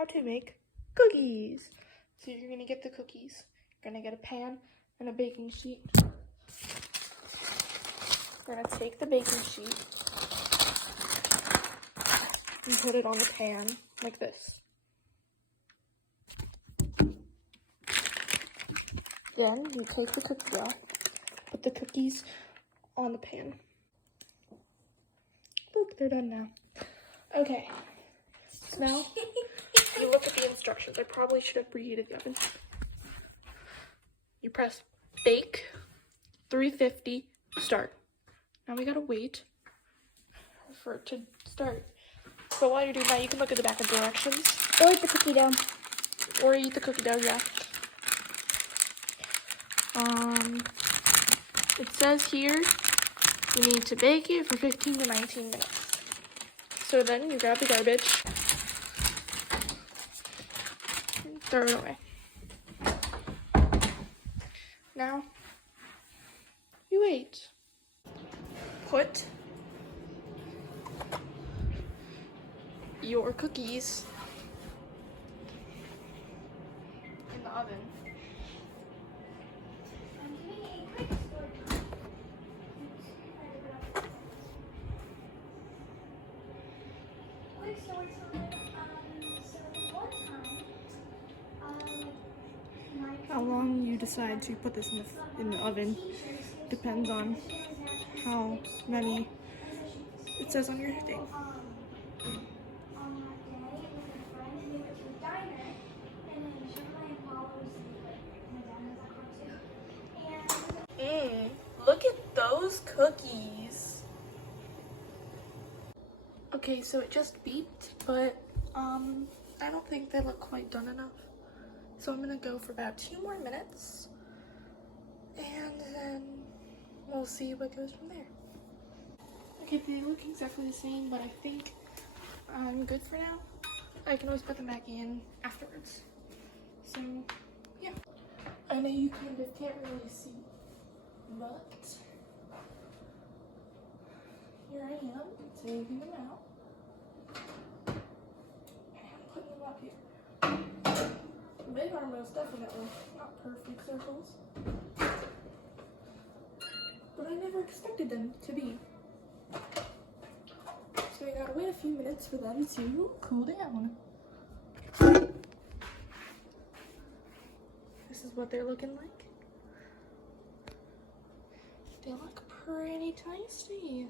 how to make cookies. So you're gonna get the cookies. You're gonna get a pan and a baking sheet. We're gonna take the baking sheet and put it on the pan like this. Then you take the cookie dough, put the cookies on the pan. Look, they're done now. Okay, so now you look at the instructions. I probably should have preheated the oven. You press bake, 350, start. Now we gotta wait for it to start. But while you're doing that, you can look at the back of directions. Or eat the cookie dough. Or eat the cookie dough, yeah. It says here you need to bake it for 15 to 19 minutes. So then you grab the garbage and throw it away. Now you wait. Put your cookies in the oven. How long you decide to put this in the oven depends on how many it says on your thing. Look at those cookies. Okay, so it just beeped, but I don't think they look quite done enough. So I'm gonna go for about 2 more minutes, and then we'll see what goes from there. Okay, they look exactly the same, but I think I'm good for now. I can always put them back in afterwards. So, yeah. I know you kind of can't really see, but here I am, taking them out, and I'm putting them up here. They are most definitely not perfect circles, but I never expected them to be. So we gotta wait a few minutes for them to cool down. This is what they're looking like. They look pretty tasty.